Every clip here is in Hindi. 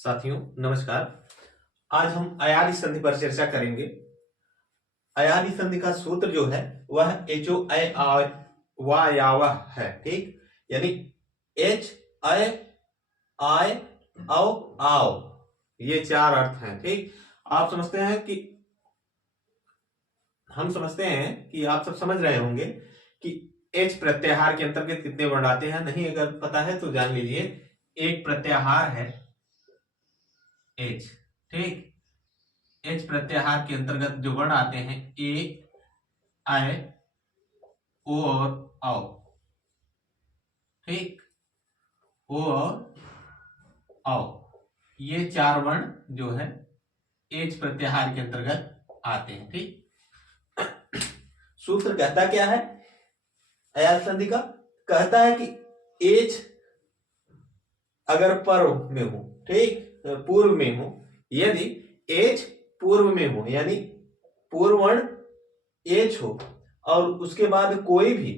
साथियों नमस्कार। आज हम अयादी संधि पर चर्चा करेंगे। अयादी संधि का सूत्र जो है वह एचो अय आय वायावह है। ठीक, यानी एच अय आय औ आओ, ये चार अर्थ हैं। ठीक, आप समझते हैं कि हम समझते हैं कि आप सब समझ रहे होंगे कि एच प्रत्याहार के अंतर्गत कितने वर्ण आते हैं। नहीं अगर पता है तो जान लीजिए, एक प्रत्याहार है एच। ठीक, एच प्रत्याहार के अंतर्गत जो वर्ण आते हैं ए आय ओ और औ। ठीक, ओ और औ, ये चार वर्ण जो है एच प्रत्याहार के अंतर्गत आते हैं। ठीक, सूत्र कहता क्या है अयाद संधि का? कहता है कि एच अगर पर्व में हो, ठीक, पूर्व में हो, यदि एच पूर्व में हो यानी पूर्व वर्ण एच हो और उसके बाद कोई भी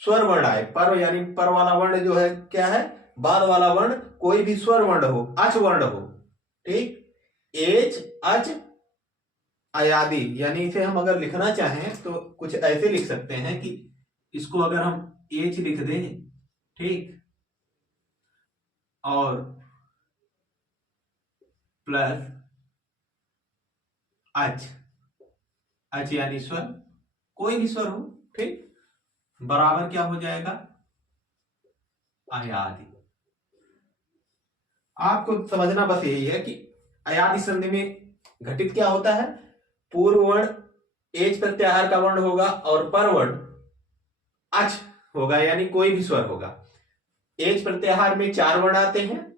स्वर वर्ण आए, पर यानी पर वाला वर्ण जो है क्या है, बाद वाला वर्ण कोई भी स्वर वर्ण हो, अच वर्ण हो। ठीक, एच अच अयादी, यानी इसे हम अगर लिखना चाहें तो कुछ ऐसे लिख सकते हैं कि इसको अगर हम एच लिख दें, ठीक, और प्लस अच, अच यानी स्वर, कोई भी स्वर हो, ठीक, बराबर क्या हो जाएगा, अयादी। आपको समझना बस यही है कि अयादी संधि में घटित क्या होता है, पूर्व वर्ण एच प्रत्याहार का वर्ण होगा और पर वर्ण अच होगा यानी कोई भी स्वर होगा। एच प्रत्याहार में चार वर्ण आते हैं,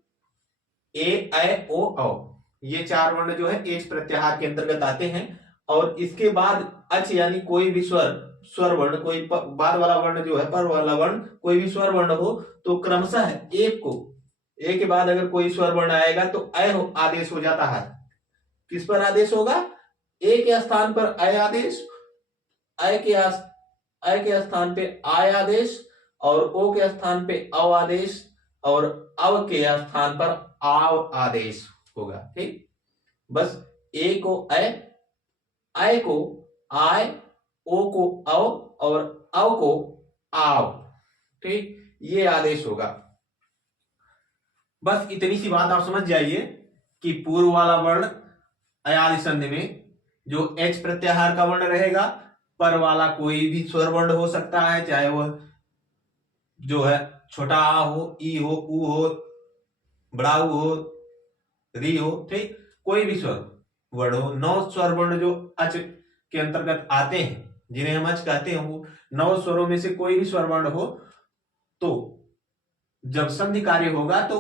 ए ऐ ओ औ, ये चार वर्ण जो है एच प्रत्याहार के अंतर्गत आते हैं। और इसके बाद अच यानी कोई भी स्वर वर्ण, कोई बाद वाला वर्ण जो है, पर वाला वर्ण कोई भी स्वर वर्ण हो तो क्रमशः एक को, ए के बाद अगर कोई स्वर वर्ण आएगा तो अय आदेश हो जाता है। किस पर आदेश होगा? ए के स्थान पर अय आदेश, अय के स्थान पे आय आदेश और ओ के स्थान पे अव आदेश और अव के स्थान पर आव आदेश होगा। ठीक, बस ए को अय, अय को आय, ओ को अव और अव को आव। ठीक, ये आदेश होगा। बस इतनी सी बात आप समझ जाइए कि पूर्व वाला वर्ण अयादी संधि में जो एच प्रत्याहार का वर्ण रहेगा, पर वाला कोई भी स्वर वर्ण हो सकता है, चाहे वह जो है छोटा आ हो, ई हो, उ हो, बड़ा उ हो, री हो। ठीक, कोई भी स्वर वर्ण हो। 9 स्वर वर्ण जो अच के अंतर्गत आते हैं, जिन्हें हम अच कहते हैं, वो 9 स्वरों में से कोई भी स्वर वर्ण हो तो जब संधि कार्य होगा तो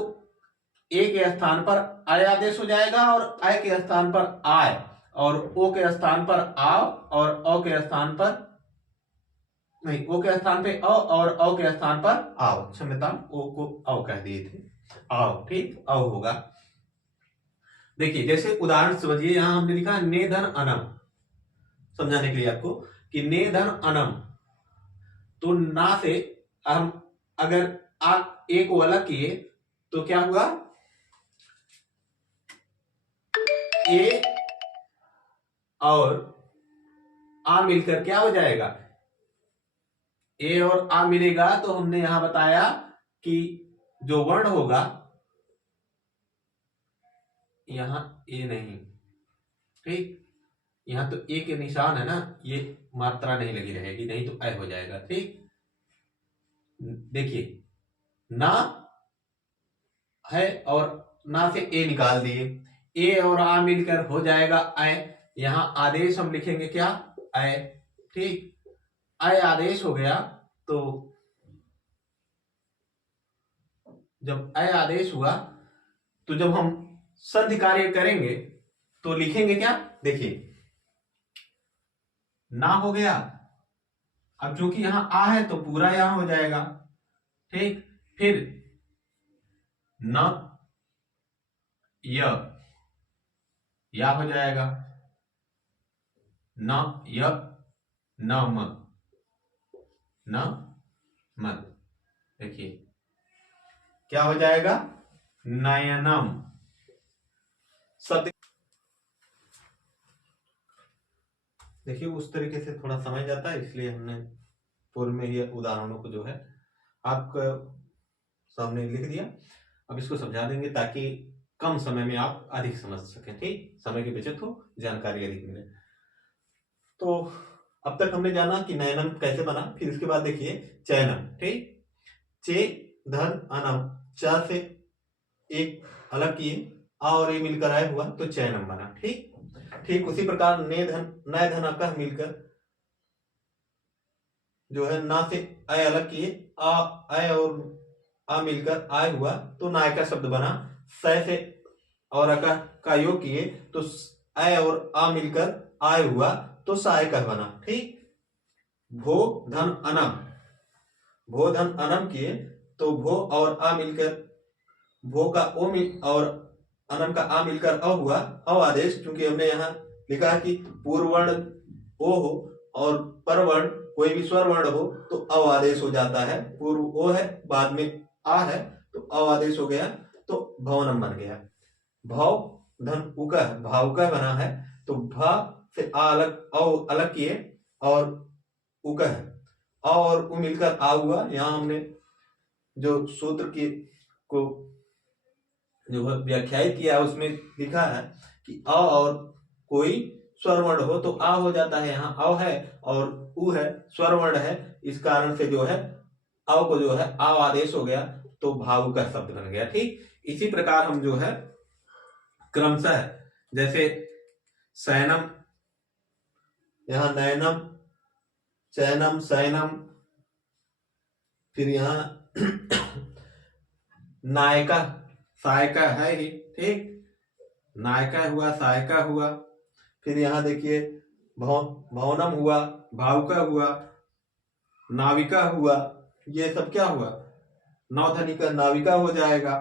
ए के स्थान पर अय आदेश हो जाएगा और अय के स्थान पर आय और ओ के स्थान पर आव और औ के स्थान पर नहीं, ओ के स्थान पे अ और औ के स्थान पर आव, क्षम्यता ओ को औ कह दिए थे, आव। ठीक, औ होगा। देखिए जैसे उदाहरण समझिए, यहां हमने लिखा ने धन अनम, समझाने के लिए आपको कि ने धन अनम, तो ना से हम अगर आ ए को अलग किए तो क्या हुआ, ए और आ मिलकर क्या हो जाएगा, ए और आ मिलेगा। तो हमने यहां बताया कि जो वर्ण होगा, यहां ए नहीं, ठीक, यहां तो ए के निशान है ना, ये मात्रा नहीं लगी रहेगी, नहीं तो ऐ हो जाएगा। ठीक, देखिए ना है और ना से ए निकाल दिए, ए और आ मिलकर हो जाएगा ऐ। यहां आदेश हम लिखेंगे क्या, ऐ। ठीक, ऐ आदेश हो गया तो जब ऐ आदेश हुआ तो जब हम संधि कार्य करेंगे तो लिखेंगे क्या, देखिए ना हो गया, अब चूंकि यहां आ है तो पूरा यहां हो जाएगा। ठीक, फिर न या हो जाएगा, न य न म, न म। देखिए क्या हो जाएगा, नयनम शब्द। देखिए उस तरीके से थोड़ा समझ जाता है, इसलिए हमने पूर्व में ही उदाहरणों को जो है आपका सामने लिख दिया। अब इसको समझा देंगे ताकि कम समय में आप अधिक समझ सकें। ठीक, समय की बचत हो, जानकारी अधिक मिले। तो अब तक हमने जाना कि नयनम कैसे बना, फिर इसके बाद देखिए चयनम। ठीक, चे धन अनम, चार से एक अलग किए, आ और ए मिलकर आए हुआ तो चयनम बना। ठीक, ठीक उसी प्रकार ने धन नय धन अकह मिलकर जो है ना से अय अलग किए, आ अय और आ मिलकर आय हुआ तो नायका शब्द बना। सय से और अकह का योग किए तो अय और आ मिलकर आय हुआ तो सायकह बना। ठीक, भो धन अनम, भो धन अनम किए तो भो और आ मिलकर भो का ओ मिल और अनम का आ मिलकर अ हुआ। अ आदेश, क्योंकि हमने यहाँ लिखा है कि पूर्व वर्ण ओ हो और पर वर्ण कोई भी स्वर वर्ण हो तो अ आदेश हो जाता है। पूर्व ओ है, बाद में आ है तो अ आदेश हो गया तो भवनम बन गया। भाव धन उकह, भावुकह बना है तो भा से आ अलग किए और उकह, अ और उ मिलकर आ हुआ। यहाँ हमने जो सूत्र की को जो व्याख्यायित किया उसमें लिखा है कि अ और कोई स्वर वर्ण हो तो आ हो जाता है। यहाँ अ है और उ है, स्वर वर्ण है, इस कारण से जो है अ को जो है आ आदेश हो गया तो भावुक का शब्द बन गया। ठीक, इसी प्रकार हम जो है क्रमशः जैसे शयनम, यहाँ नयनम, चयनम, शयनम, फिर यहाँ नायका, सायका है ही। ठीक, नायका हुआ, सायका हुआ, फिर यहाँ देखिए भवनम हुआ, भावुका हुआ, नाविका हुआ। ये सब क्या हुआ, नवधनी का नाविका हो जाएगा,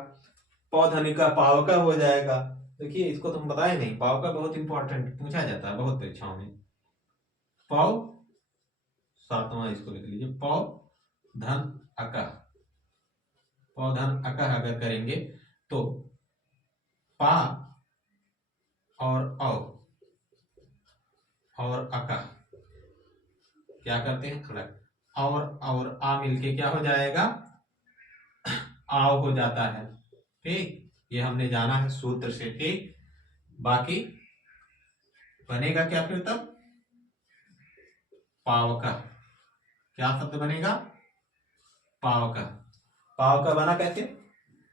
पौधनी का पावका हो जाएगा। देखिए इसको तो हम बताए नहीं, पावका बहुत इंपॉर्टेंट पूछा जाता है बहुत परीक्षाओं में। पौ सातवां, इसको लिख लीजिए, पौ धन अका, पौधन अकह अगर करेंगे तो पा और औ और अकह क्या करते हैं, अलग, और आ मिलके क्या हो जाएगा, आओ हो जाता है। ठीक, ये हमने जाना है सूत्र से। ठीक, बाकी बनेगा क्या फिर तब, पावका, क्या शब्द बनेगा, पावका। पावका बना कैसे,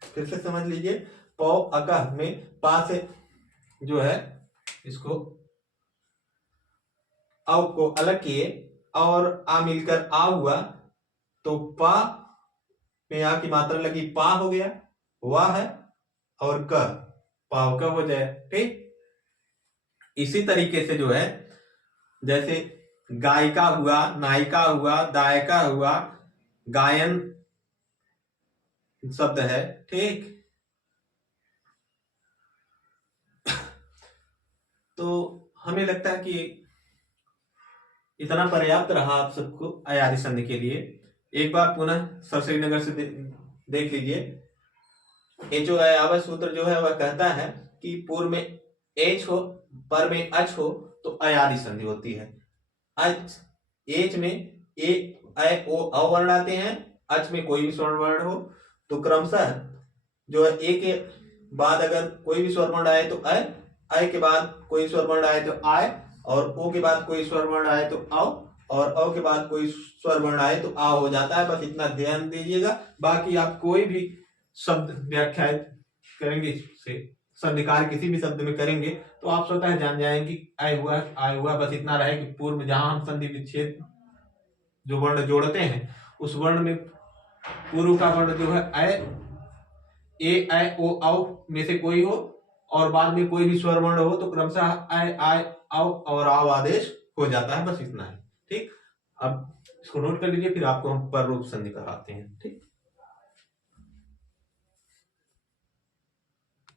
फिर से समझ लीजिए। पौ अकह में पा से जो है इसको अ को अलग किए और आ मिलकर आ हुआ तो पा में आ की मात्रा लगी, पा हो गया, वाह है और क पाव का हो जाए। ठीक, इसी तरीके से जो है जैसे गायिका हुआ, नायिका हुआ, दायका हुआ, गायन शब्द है। ठीक, तो हमें लगता है कि इतना पर्याप्त रहा आप सबको अयादी संधि के लिए। एक बार पुनः सर श्रीनगर से देख लीजिए। ये जो अयावत सूत्र जो है वह कहता है कि पूर्व में एच हो, पर में अच हो तो अयादी संधि होती है। अच एच में ए ऐ ओ अवर्ण आते हैं, अच में कोई भी स्वर्ण वर्ण हो तो क्रमशः जो है ए के बाद अगर कोई भी स्वर वर्ण आए तो अ, अ के बाद कोई स्वर वर्ण आए तो आय, और ओ के बाद कोई स्वर वर्ण आए तो औ, और अ के बाद कोई स्वर वर्ण आए तो आ हो जाता है। बस इतना ध्यान दीजिएगा। बाकी आप कोई भी शब्द व्याख्यात करेंगे से संधिकार किसी भी शब्द में करेंगे तो आप स्वतः जान जाएंगे कि आय हुआ, आय हुआ। बस इतना रहे कि पूर्व जहां हम संधि विच्छेद जो वर्ण जोड़ते हैं उस वर्ण में पूर्व का वर्ण जो है ए ऐ ओ औ में से कोई हो और बाद में कोई भी स्वर वर्ण हो तो क्रमशः ऐ आय औ और आव आदेश हो जाता है। बस इतना है। ठीक, अब इसको नोट कर लीजिए, फिर आपको हम पर रूप संधि कराते हैं। ठीक।